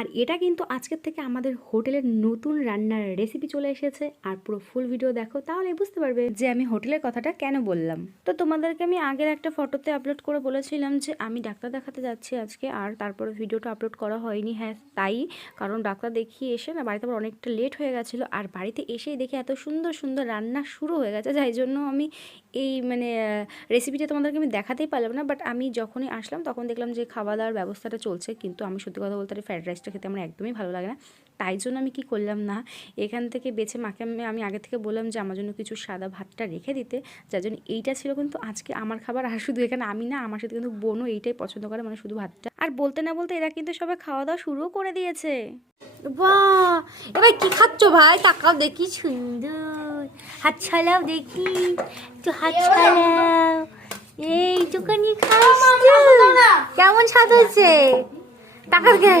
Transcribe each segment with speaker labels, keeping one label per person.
Speaker 1: আর এটা কিন্তু আজকের থেকে আমাদের হোটেলের নতুন রান্নার রেসিপি চলে এসেছে। আর পুরো ফুল ভিডিও দেখো তাহলে বুঝতে পারবে যে আমি হোটেলের কথাটা কেন বললাম। তো তোমাদেরকে আমি আগের একটা ফটোতে আপলোড করে বলেছিলাম যে আমি ডাক্তার দেখাতে যাচ্ছি আজকে, আর তারপরে ভিডিওটা আপলোড করা হয়নি। হ্যাঁ তাই, কারণ ডাক্তার দেখিয়ে এসে না বাড়িতে আবার অনেকটা লেট হয়ে গেছিল, আর বাড়িতে এসেই দেখে এত সুন্দর সুন্দর রান্না শুরু হয়ে গেছে। যাই জন্য আমি এই মানে রেসিপিটা তোমাদেরকে আমি দেখাতেই পারলাম না বাট আমি যখনই আসলাম তখন দেখলাম যে খাওয়া দাওয়ার ব্যবস্থাটা চলছে, কিন্তু আমি সত্যি কথা বলতে ফ্রাইড রাইসটা খেতে আমার একদমই ভালো লাগে না। তাই জন্য আমি কি করলাম না এখান থেকে বেছে মাকে আমি আগে থেকে বললাম যে আমার জন্য কিছু সাদা ভাতটা রেখে দিতে যার জন্য এইটা ছিল কিন্তু আজকে আমার খাবার আর শুধু এখানে আমি না আমার সাথে কিন্তু বোনও এইটাই পছন্দ করে মানে শুধু ভাতটা। আর বলতে না বলতে এরা কিন্তু সবাই খাওয়া দাওয়া শুরুও করে দিয়েছে।
Speaker 2: বাহ! এবার কি খাচ্ছ ভাই? তাকাও দেখি সুন্দর। হাত ছাড়াও দেখি একটু হাত ছাড়াও এই টুকানি খাস কেমন স্বাদ হয়েছে? টাকার গে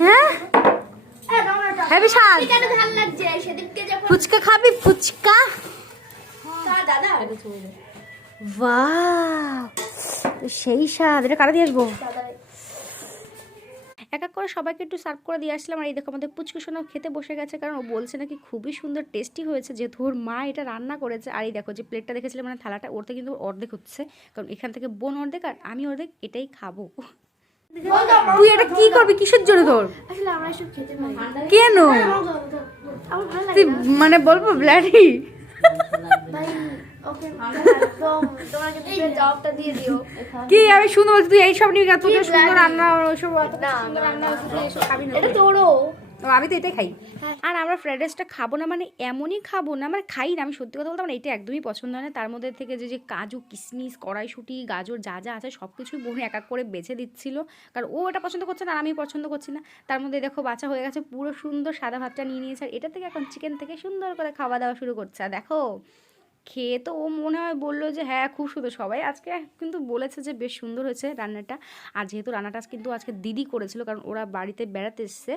Speaker 2: হ্যাঁ?
Speaker 3: যখন
Speaker 2: ফুচকা খাবি? ফুচকা? সেই স্বাদ। এটা কারা দিয়ে আসব?
Speaker 1: এক এক করে সবাইকে একটু সার্ভ করে দিয়ে আসলাম। আর এই দেখো আমাদের পুচকু সোনাও খেতে বসে গেছে কারণ ও বলছে নাকি খুবই সুন্দর টেস্টি হয়েছে। যেহেতু ওর মা এটা রান্না করেছে। আর এই দেখো যে প্লেটটা দেখেছিলাম মানে থালাটা ওরতে কিন্তু অর্ধেক হচ্ছে। কারণ এখান থেকে বোন অর্ধেক আর আমি অর্ধেক এটাই খাব।
Speaker 2: তুই এটা কি করবি? কিসের জন্য তোর
Speaker 3: আসলে আমরা এসব খেতে পারি
Speaker 2: কেন? তুই মানে বলব
Speaker 3: দিও।
Speaker 2: কি আমি শুনব তুই এইসব নিবি না তুই সুন্দর রান্না রান্না খাবি না
Speaker 3: এটা তোরও।
Speaker 2: ও, আমি তো এটাই খাই।
Speaker 1: আর আমরা ফ্রাইড রাইসটা খাব না মানে এমনই খাব না মানে খাই না। আমি সত্যি কথা বলতে আমার এটা একদমই পছন্দ হয় না। তার মধ্যে থেকে যে যে কাজু কিশমিশ কড়াইশুঁটি গাজর যা যা আছে সব কিছুই বোন এক এক করে বেছে দিচ্ছিল। কারণ ও এটা পছন্দ করছে না আর আমি পছন্দ করছি না। তার মধ্যে দেখো বাচ্চা হয়ে গেছে পুরো সুন্দর সাদা ভাতটা নিয়ে নিয়েছে। আর এটা থেকে এখন চিকেন থেকে সুন্দর করে খাওয়া দাওয়া শুরু করছে। আর দেখো খেয়ে তো ও মনে হয় বলল যে হ্যাঁ খুব সুন্দর। সবাই আজকে কিন্তু বলেছে যে, বেশ সুন্দর হয়েছে রান্নাটা। আর যেহেতু রান্নাটা কিন্তু আজকে দিদি করেছিল, কারণ ওরা বাড়িতে বেড়াতে এসছে,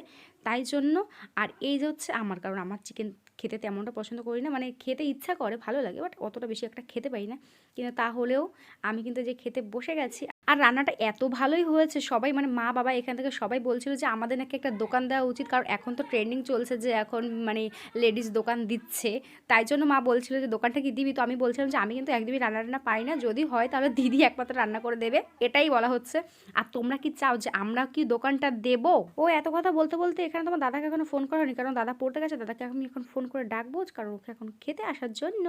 Speaker 1: তাই জন্য। আর এই যে হচ্ছে আমার, কারণ আমার চিকেন খেতে তেমনটা পছন্দ করি না। মানে খেতে ইচ্ছা করে, ভালো লাগে বাট অতটা বেশি একটা খেতে পারি না। কিন্তু তাহলেও আমি কিন্তু যে খেতে বসে গেছি আর রান্নাটা এত ভালোই হয়েছে সবাই মানে মা বাবা এখান থেকে সবাই বলছিল যে আমাদের নাকি একটা দোকান দেওয়া উচিত কারণ এখন তো ট্রেন্ডিং চলছে যে এখন মানে লেডিস দোকান দিচ্ছে। তাই জন্য মা বলছিল যে দোকানটা কি দিবি? তো আমি বলছিলাম যে আমি কিন্তু একদমই রান্না টান্না পারি না যদি হয় তাহলে দিদি একমাত্র রান্না করে দেবে। এটাই বলা হচ্ছে। আর তোমরা কি চাও যে আমরা কি দোকানটা দেব? ও এত কথা বলতে বলতে এখানে তোমার দাদাকে এখনও ফোন করা হয়নি কারণ দাদা পড়তে গেছে দাদাকে আমি এখন ফোন করে ডাকবো কারণ ওকে এখন খেতে আসার জন্য।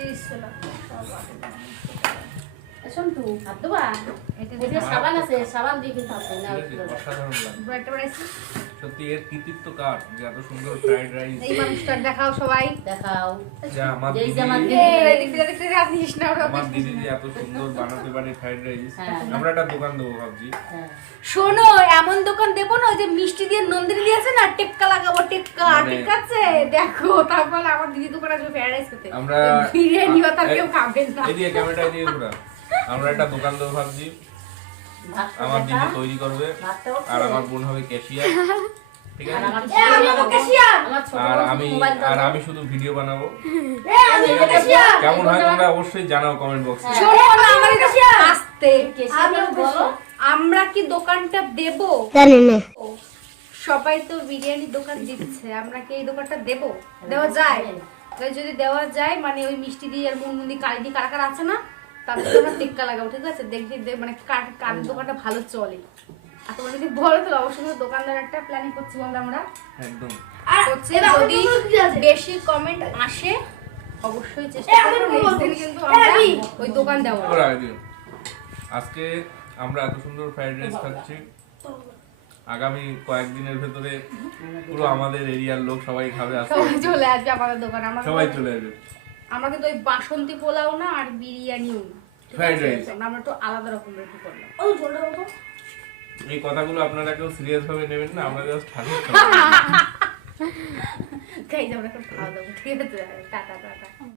Speaker 1: చేస్తున్నా.
Speaker 2: কেমন খাচ্ছিস
Speaker 4: সাবান আছে সাবান দিয়ে কিন্তু না?
Speaker 5: অসাধারণ লাগে। সত্যি এর কৃতিত্ব কার? যে এত সুন্দর ফ্রাইড রাইস
Speaker 2: এই মানুষটার দেখাও সবাই।
Speaker 4: দেখাও।
Speaker 5: যা আমার দিদি
Speaker 4: যে আমার
Speaker 2: এই দেখতে দেখতে আপনি কৃষ্ণ
Speaker 5: আমার দিদি যে এত সুন্দর বানাতে পারে ফ্রাইড রাইস
Speaker 4: হ্যাঁ।
Speaker 5: আমরা একটা দোকান দেবো ভাবছি।
Speaker 4: হ্যাঁ।
Speaker 2: শোনো এমন দোকান দেবো না ওই যে মিষ্টি দিয়ে নন্দিনী দিয়েছে না টেক্কা লাগাবো টেক্কা।
Speaker 5: মানে-
Speaker 2: ঠিক আছে? দেখো তারপর আমার দিদি দোকান আসবে ফ্রাইড রাইস খেতে।
Speaker 5: আমরা
Speaker 2: বিরিয়ানি কেউ খাবে না।
Speaker 5: এদিকে ক্যামেরা দিয়ে ঘোরা। আমরা একটা দোকান দেবো ভাবছি। আমার দিদি তৈরি করবে আর আমার বোন হবে ক্যাশিয়ার। ঠিক আছে?
Speaker 3: আমি
Speaker 5: আর আর শুধু ভিডিও বানাবো। কেমন হয় তোমরা অবশ্যই জানাও কমেন্ট বক্সে
Speaker 2: আমার কি দোকানটা দেব?
Speaker 3: জানি না।
Speaker 2: সবাই তো বিরিয়ানির দোকান দিচ্ছে আমরা কি এই দোকানটা দেব? দেওয়া যায়। তাহলে যদি দেওয়া যায় মানে ওই মিষ্টি দিয়ে আর মুনমুন্দি কালি দিয়ে কারা কারা আছে না? তাদের টিক্কা লাগাবো ঠিক আছে? দেখবি মানে কার কার দোকানটা ভালো চলে। আর তোমরা যদি বলো তাহলে অবশ্যই দোকানদার একটা প্ল্যানিং করছি বলতে আমরা।
Speaker 5: একদম।
Speaker 3: আর
Speaker 2: যদি? বেশি কমেন্ট আসে অবশ্যই চেষ্টা দিন কিন্তু আমরা ওই দোকান দেবো।
Speaker 5: আজকে আমরা এত সুন্দর ফ্রাইড রাইস খাচ্ছি। আগামী কয়েকদিনের ভেতরে পুরো আমাদের এরিয়ার লোক সবাই খাবে আজকে
Speaker 2: সবাই চলে আসবে আমাদের দোকানে। আমরা
Speaker 5: সবাই চলে আসবে।
Speaker 2: আমরা কিন্তু ওই বাসন্তী পোলাও না আর বিরিয়ানিও না. আমরা একটু আলাদা রকমের একটু করলাম।
Speaker 3: ওই ঝোলটা বলো।
Speaker 5: এই কথাগুলো আপনারা কেউ সিরিয়াস ভাবে নেবেন না আমরা জাস্ট হাসি
Speaker 2: খাই যাব খাওয়া দাবো ঠিক আছে? Tata tata.